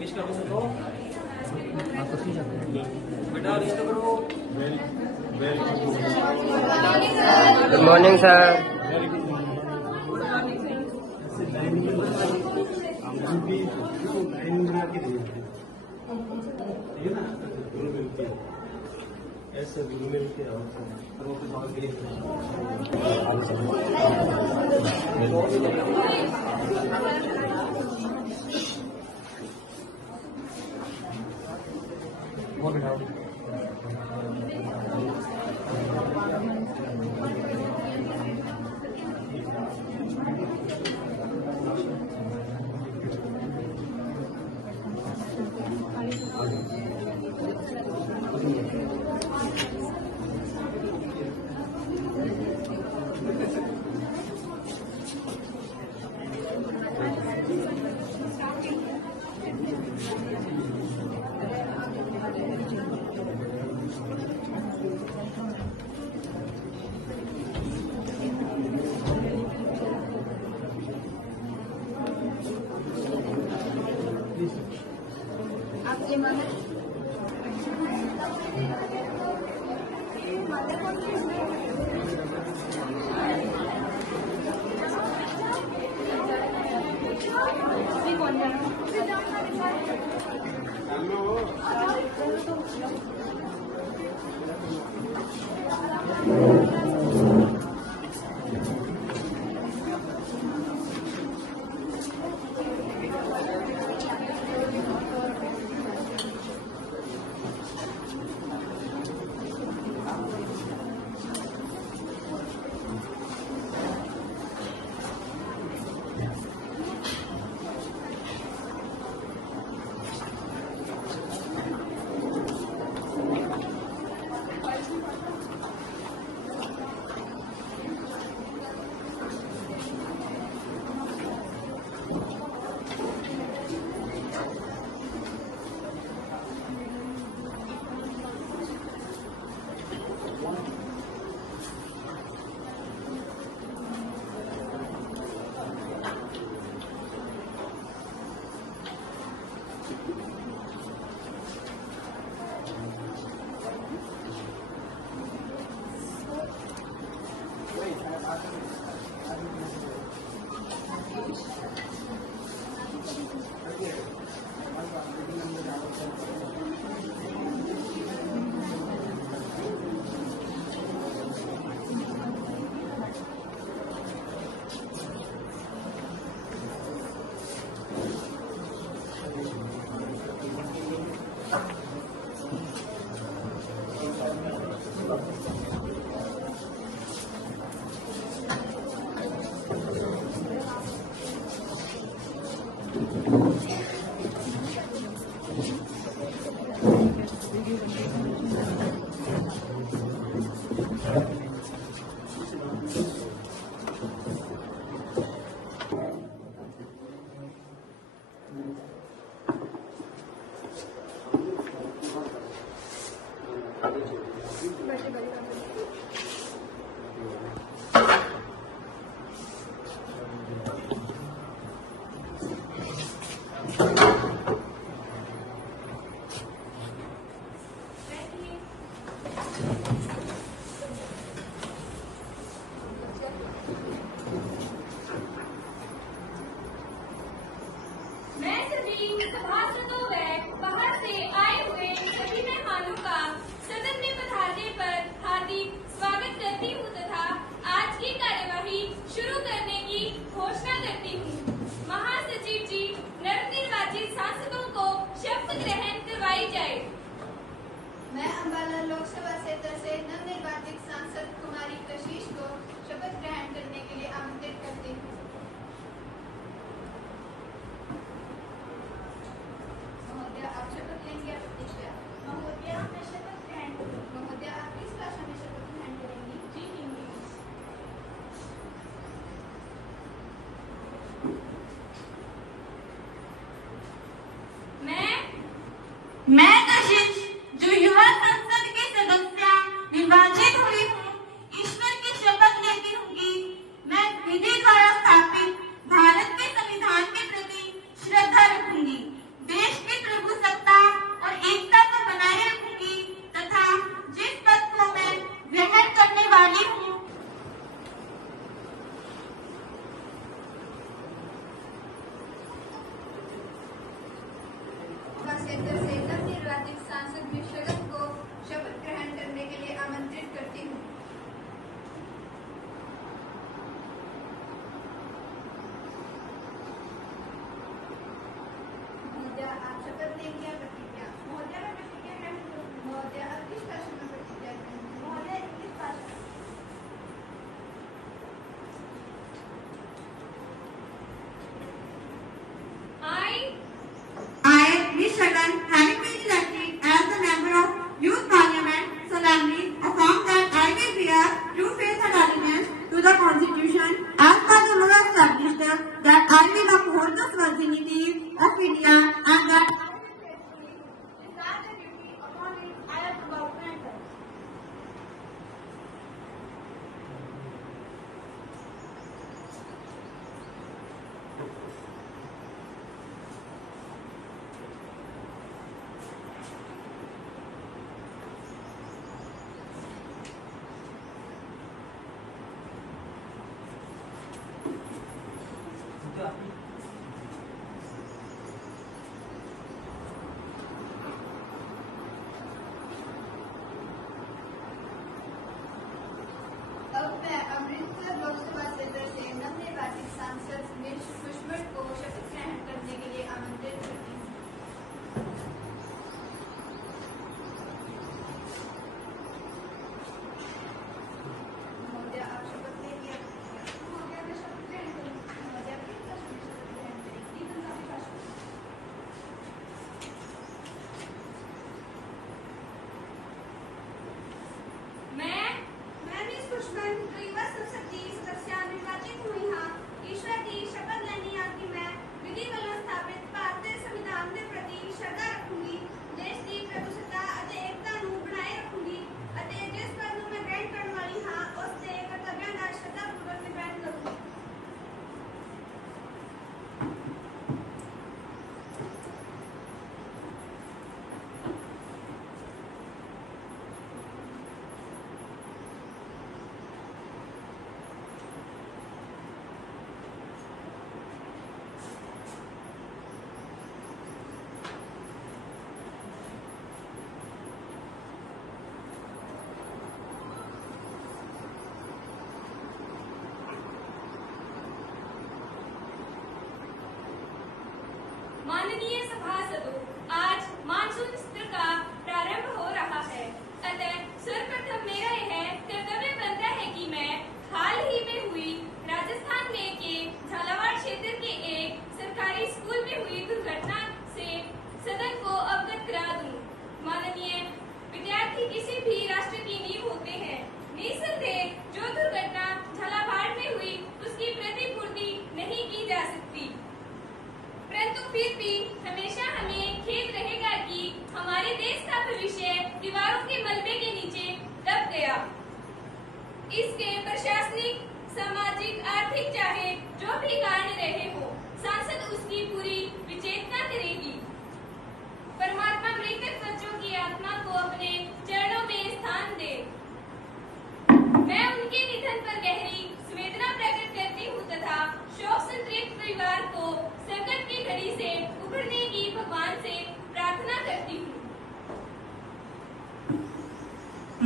Wish करो सबको। बेटा विश करो। Good morning sir. ऐसे गुरु मिलते हैं आपके माना मैं कशिश जो युवा संसद के सदस्य निर्वाचित हुई हूँ, ईश्वर की शपथ लेती हूँ कि अब मैं अमृतसर लोकसभा क्षेत्र से नवनिर्वाचित सांसद मिर्च खुशबट को शपथ ग्रहण करने के लिए आमंत्रित करती हूँ। महोदय, आप शपथ लेंगे। महोदय, मैं शपथ ग्रहण करूँगी। महोदय, किस भाषा में शपथ ग्रहण करेंगी? पंजाबी भाषा में। मैं मिस खुशबन जो युवा संसद की सदस्य निर्वाचित हुई हाँ ईश्वर की शपथ लेनी आपकी मैं विधि वालों स्थापित भारतीय संविधान के प्रति श्रद्धा रखूंगी। देश की प्रभुसत्ता ਅਤੇ एकता ਨੂੰ ਬਣਾਏ ਰੱਖੂੰਗੀ ਅਤੇ ਜਿਸ ਪਦ ਨੂੰ ਮੈਂ ਗ੍ਰਹਿਣ ਕਰਨ ਵਾਲੀ ਹਾਂ ਉਸ ਦੇ ਕਰਤੱਵਾਂ ਦਾ ਸ਼ਰਧਾਪੂਰਵਕ ਨਿਭਾਣ ਕਰੂੰਗੀ। माननीय सभासदों, आज मानसून सत्र का प्रारंभ हो रहा है। अतः सर्वप्रथम मेरा यह कर्तव्य बनता है कि मैं हाल ही में हुई राजस्थान में के झालावाड़ क्षेत्र के एक सरकारी स्कूल में हुई दुर्घटना से सदन को अवगत करा दूं। माननीय विद्यार्थी किसी भी राष्ट्र की नींव होते हैं। निसंदेह जो दुर्घटना झालावाड़ में हुई उसकी प्रतिपूर्ति नहीं की जा सकती, परंतु फिर भी हमेशा हमें खेद रहेगा कि हमारे देश का भविष्य दीवारों के मलबे के नीचे दब गया। इसके प्रशासनिक, सामाजिक, आर्थिक चाहे जो भी कारण रहे हो, संसद उसकी पूरी विचेतना करेगी। परमात्मा मृतक बच्चों की आत्मा को अपने चरणों में स्थान दे। मैं उनके निधन पर गहरी संवेदना प्रकट करती हूँ तथा शोक संतृप्त परिवार को संकट की घड़ी से उभरने की भगवान से प्रार्थना करती हूँ।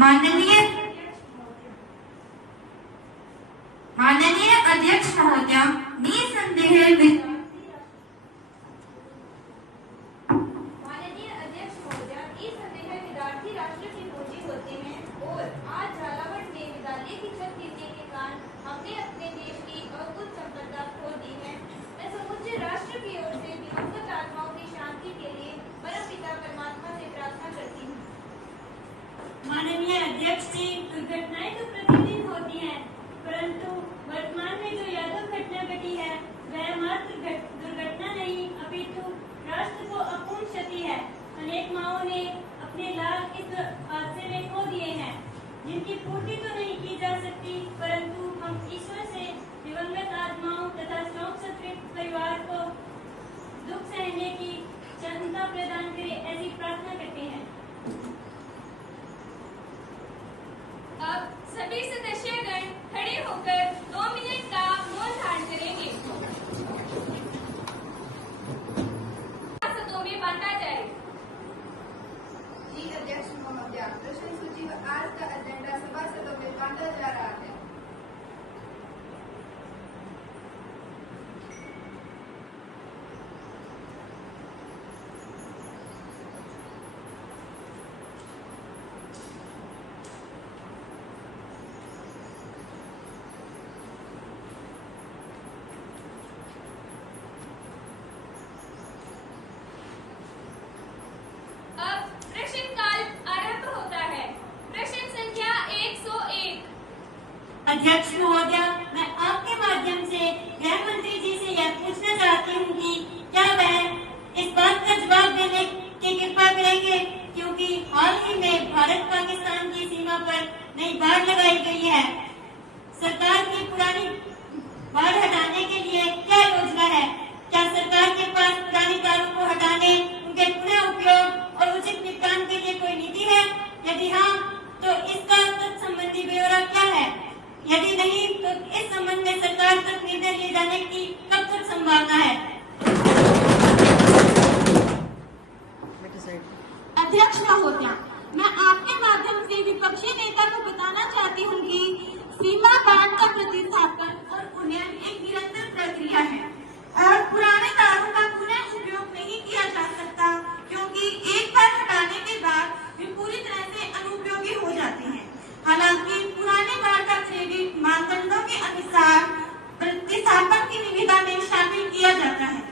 माननीय अध्यक्ष महोदय, निसंदेह माननीय अध्यक्ष महोदय, निसंदेह विद्यार्थी राष्ट्र के पूंजी होते हैं और आज झालावाड़ में विद्यालय की छत गिरने के कारण हमने अपने देश की अद्भुत संपदा खो दी है। मैं समूचे राष्ट्र की ओर से दिवंगत आत्माओं की शांति के लिए परमपिता परमात्मा से प्रार्थना करती हूँ। माननीय अध्यक्ष जी, दुर्घटनाएं तो प्रतिदिन होती हैं, परंतु वर्तमान में जो यादव घटना घटी है वह मात्र दुर्घटना नहीं अपितु राष्ट्र को अपूर्ण क्षति है। अनेक माओं ने अपने लाल इस हादसे में खो दिए हैं, जिनकी पूर्ति तो नहीं की जा सकती, परंतु हम ईश्वर से दिवंगत आत्माओं तथा शोक संतृप्त परिवार को दुख सहने की क्षमता प्रदान करे, ऐसी प्रार्थना करते हैं। अब सभी सदस्यगण खड़े होकर 2 मिनट का मौन धारण करेंगे। सदों में बांटा जाए। जी अध्यक्ष महोदय, प्रश्न सूची व आज का एजेंडा सभासदों में बांटा जा रहा है। अब प्रश्नकाल आरंभ होता है। प्रश्न संख्या 101। अध्यक्ष महोदय, मैं आपके माध्यम से गृह मंत्री जी से यह पूछना चाहती हूँ कि क्या वह इस बात का जवाब देने की कृपा करेंगे, क्योंकि हाल ही में भारत पाकिस्तान की सीमा पर नई बाड़ लगाई गई है। सरकार की पुरानी बाड़ हटाने के लिए क्या योजना है? क्या सरकार के पास पुरानी कारों को हटाने, उनके पुनः उपयोग और उचित निपटान के लिए कोई नीति है? यदि हाँ, तो इसका तत्संबंधी ब्यौरा क्या है? यदि नहीं, तो इस संबंध में सरकार तक निर्णय लिए जाने की कब तक संभव संभालना है। अध्यक्ष महोदया, मैं आपके माध्यम से विपक्षी नेता को बताना चाहती हूँ कि सीमा बांध का प्रतिस्थापन और उन्नयन एक निरंतर प्रक्रिया है और पुराने तारों का पुनः उपयोग नहीं किया जा सकता, क्योंकि एक बार हटाने के बाद वे पूरी तरह से अनुपयोगी हो जाते हैं। हालांकि पुराने बार का क्रेडिट मानदंडों के अनुसार प्रतिस्थापन की निविदा में शामिल किया जाता है।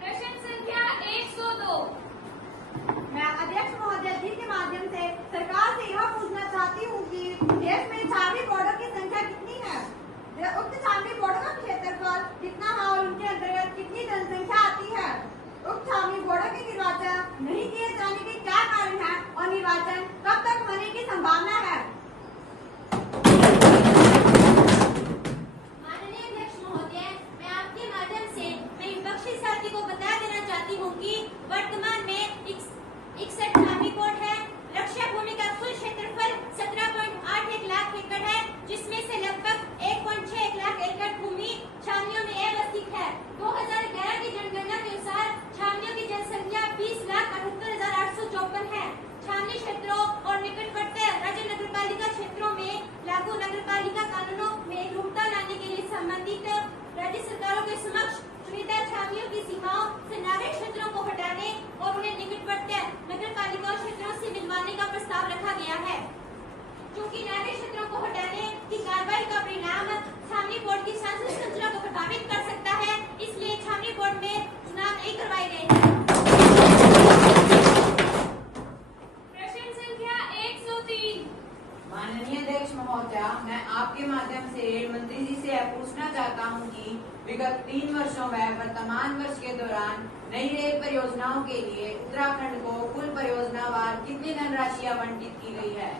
प्रश्न संख्या 102। मैं अध्यक्ष महोदय जी के माध्यम से सरकार से यह पूछना चाहती हूँ कि देश में छावनी बोर्डों की संख्या कितनी है, उक्त छावनी बोर्डों का क्षेत्रफल कितना है और उनके अंतर्गत कितनी जनसंख्या आती है। उक्त छावनी बोर्डों के निर्वाचन नहीं किए जाने के क्या कारण है और निर्वाचन कब तक होने की संभावना है। माननीय अध्यक्ष महोदय, मैं आपके माध्यम से मैं विपक्षी साथी को बता देना चाहती हूँ कि वर्तमान में 61 छावनी बोर्ड है। रक्षा भूमि का कुल क्षेत्रफल 17.81 लाख एकड़ है, जिसमें से लगभग 1.61 लाख एकड़ भूमि छावनियों में अवस्थित है। 2011 की जनगणना के अनुसार छावनियों की जनसंख्या 20,68,854 है। छावनी क्षेत्रों और निकटवर्ती राज्य नगरपालिका क्षेत्रों में लागू नगरपालिका कानूनों में एकरूपता लाने के लिए संबंधित राज्य सरकारों के समक्ष चुनिंदा छावनियों की सीमाओं से नागरिक क्षेत्रों को हटाने और उन्हें निकटवर्ती नगरपालिका क्षेत्रों से मिलवाने का प्रस्ताव रखा गया है। क्योंकि नागरिक क्षेत्रों को हटाने की कार्रवाई का परिणाम छावनी बोर्ड की शासन संरचना को प्रभावित कर सकता है, इसलिए छावनी बोर्ड में चुनाव नहीं करवाए गए हैं। प्रश्न संख्या 103। माननीय अध्यक्ष महोदया, मैं आपके माध्यम से रेल मंत्री जी से यह पूछना चाहता हूं कि विगत 3 वर्षों व वर्तमान वर्ष के दौरान नई रेल परियोजनाओं के लिए उत्तराखंड को कुल परियोजनावार कितनी धनराशि आवंटित की गई है।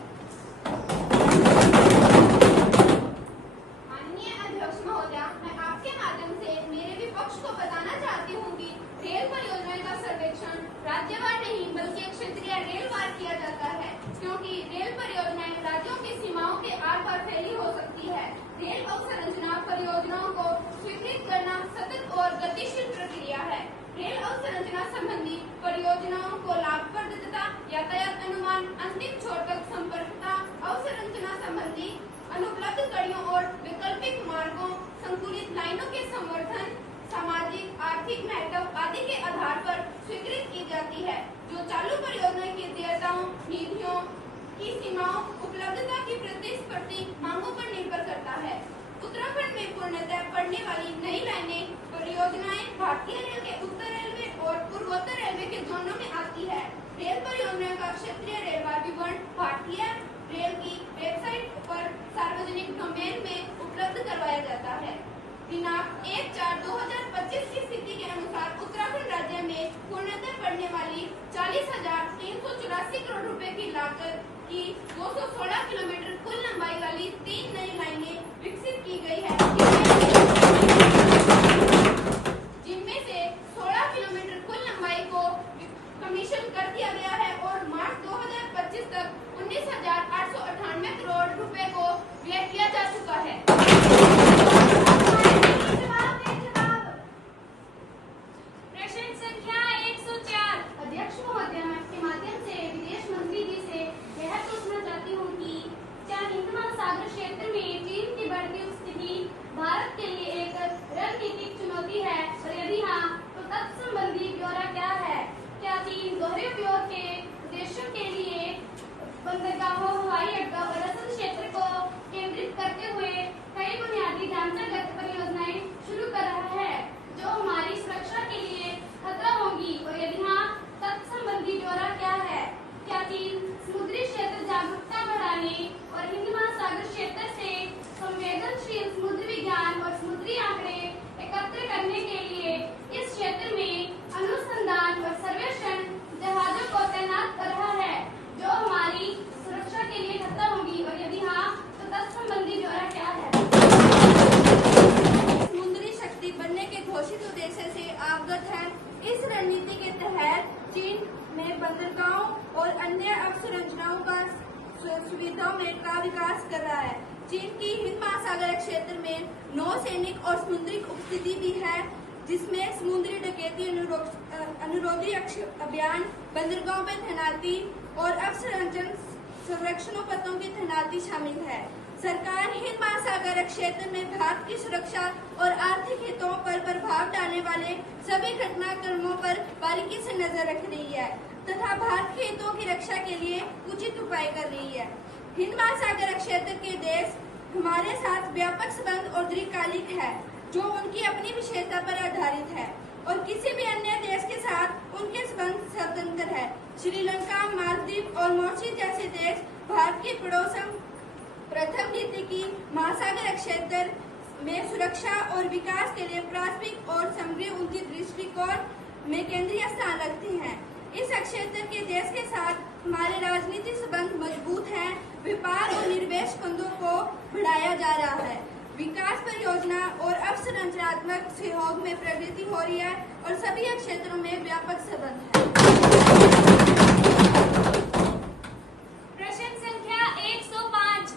माननीय अध्यक्ष महोदया, मैं आपके माध्यम से मेरे विपक्ष को बताना चाहती हूँ कि रेल परियोजनाओं का सर्वेक्षण राज्यवार नहीं बल्कि क्षेत्रीय रेलवार किया जाता है, क्योंकि रेल परियोजनाएं राज्यों की सीमाओं के आर पार फैली हो सकती है। रेल अवसंरचना परियोजनाओं को स्वीकृत करना सतत और गतिशील प्रक्रिया है। रेल अवसंरचना संबंधी परियोजनाओं को लाभप्रदता, यातायात अनुमान, अंतिम छोर तक संपर्कता, अवसंरचना संबंधी अनुपलब्ध कड़ियों और वैकल्पिक मार्गों, संकुलित लाइनों के संवर्धन, सामाजिक आर्थिक महत्व आदि के आधार पर स्वीकृत की जाती है, जो चालू परियोजना की देयताओं, निधियों की सीमाओं, उपलब्धता की प्रतिस्पर्धी मांगों पर निर्भर करता है। उत्तराखंड में पूर्णतः पड़ने वाली नई लाइनें परियोजनाएं भारतीय रेल के उत्तर रेलवे और पूर्वोत्तर रेलवे के जोनों में आती है। रेल परियोजना का क्षेत्रीय रेलवार विवरण भारतीय रेल की वेबसाइट पर सार्वजनिक डोमेन में उपलब्ध करवाया जाता है। दिनांक 1/4/2025 की स्थिति के अनुसार उत्तराखंड राज्य में पूर्णतः पड़ने वाली 40,384 करोड़ रुपए की लागत की 216 किलोमीटर कुल लंबाई वाली 3 नई लाइनें विकसित की गई है, जिनमें से 16 किलोमीटर कुल लंबाई को कमीशन कर दिया गया है और मार्च 2025 तक 19,898 करोड़ रुपए को व्यय किया जा चुका है। प्रश्न संख्या 104। अध्यक्ष महोदय, मैं आपके माध्यम से विदेश मंत्री जी से यह पूछना चाहती हूँ कि क्या हिंद महासागर क्षेत्र में चीन की बढ़ती स्थिति भारत के लिए एक रणनीतिक चुनौती है, और यदि हाँ तो तत्संबंधी ब्यौरा क्या है। क्या चीन दोहरे उपयोग के उद्देश्यों के लिए बंदरगाहों, हवाई अड्डों और रसद क्षेत्र को केंद्रित करते हुए कई बुनियादी ढांचागत परियोजनाएं शुरू कर रहा है, जो हमारी सुरक्षा के लिए खतरा होगी, और यदि हाँ तत्संबंधी ब्यौरा क्या है। क्या चीन समुद्री क्षेत्र जागरूकता बढ़ाने और हिंद महासागर क्षेत्र से संवेदनशील समुद्री विज्ञान और समुद्री आंकड़े एकत्र करने के लिए इस क्षेत्र में अनुसंधान और सर्वेक्षण जहाजों को तैनात कर रहा है, जो हमारी सुरक्षा के लिए खतरा होगी, और यदि हाँ तो तत्संबंधी ब्यौरा क्या है। समुद्री शक्ति बनने के घोषित उद्देश्य से अवगत है। इस रणनीति के तहत चीन में बंदरगाहों और अन्य अवसंरचनाओं का सुविधाओं में का विकास कर रहा है। चीन की हिंद महासागर क्षेत्र में नौसैनिक और समुद्री उपस्थिति भी है, जिसमें समुद्री डकैती अनुरोधी अभियान, बंदरगाहों में तैनाती और अवसंरचन संरक्षणों पथों की तैनाती शामिल है। सरकार हिंद महासागर क्षेत्र में भारत की सुरक्षा और आर्थिक हितों पर प्रभाव डालने वाले सभी घटनाक्रमों पर बारीकी से नजर रख रही है तथा भारत के हितों की रक्षा के लिए उचित उपाय कर रही है। हिंद महासागर क्षेत्र के देश हमारे साथ व्यापक संबंध और दीर्घकालिक है, जो उनकी अपनी विशेषता पर आधारित है और किसी भी अन्य देश के साथ उनके संबंध स्वतंत्र है। श्रीलंका, मालदीव और मॉरिशस जैसे देश भारत के पड़ोस प्रथम नीति की महासागर क्षेत्र में सुरक्षा और विकास के लिए प्राथमिक और समग्र उनकी दृष्टिकोण में केंद्रीय स्थान रखते हैं। इस क्षेत्र के देश के साथ हमारे राजनीतिक संबंध मजबूत हैं। व्यापार और निवेश बंधों को बढ़ाया जा रहा है। विकास परियोजना और अवसंरचनात्मक सहयोग में प्रगति हो रही है और सभी क्षेत्रों में व्यापक संबंध है। प्रश्न संख्या 105।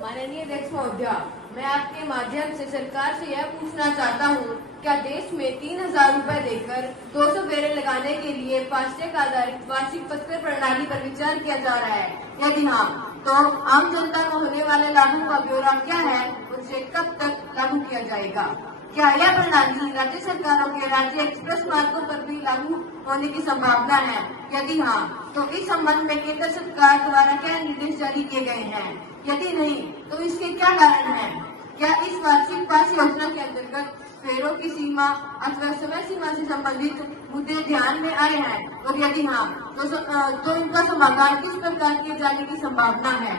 माननीय अध्यक्ष महोदया, मैं आपके माध्यम से सरकार से यह पूछना चाहता हूँ, क्या देश में 3000 रुपए देकर 200 फेरे लगाने के लिए फास्टैग आधारित वार्षिक पत्र प्रणाली पर विचार किया जा रहा है? यदि हाँ, तो आम जनता को होने वाले लाभों का ब्यौरा क्या है, उसे कब तक लागू किया जाएगा? क्या यह प्रणाली राज्य सरकारों के राज्य एक्सप्रेस मार्गों पर भी लागू होने की संभावना है? यदि हाँ, तो इस संबंध में केंद्र सरकार द्वारा क्या निर्देश जारी किए गए हैं? यदि नहीं, तो इसके क्या कारण है? क्या इस वार्षिक पास योजना के अंतर्गत फेरों की सीमा अथवा समय सीमा से संबंधित मुद्दे ध्यान में आए हैं, और यदि हाँ, तो इनका समाधान किस प्रकार किए जाने की संभावना है?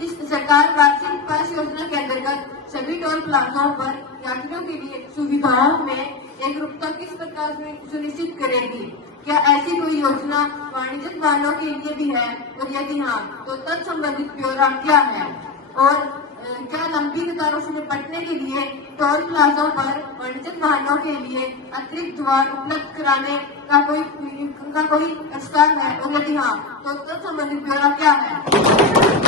इस सरकार वार्षिक पास योजना के अंतर्गत सभी टोल प्लाजाओं पर यात्रियों के लिए सुविधाओं में एकरूपता किस प्रकार से सुनिश्चित करेगी? क्या ऐसी कोई योजना वाणिज्यिक वाहनों के लिए भी है, और यदि हाँ, तो तत्संबंधित ब्यौरा क्या है? और क्या लंबी कतारों से निपटने के लिए टोल प्लाजाओं पर वाणिज्यिक वाहनों के लिए अतिरिक्त द्वार उपलब्ध कराने का कोई प्रस्ताव है, और यदि हाँ, तो तत्संबंधित ब्यौरा क्या है?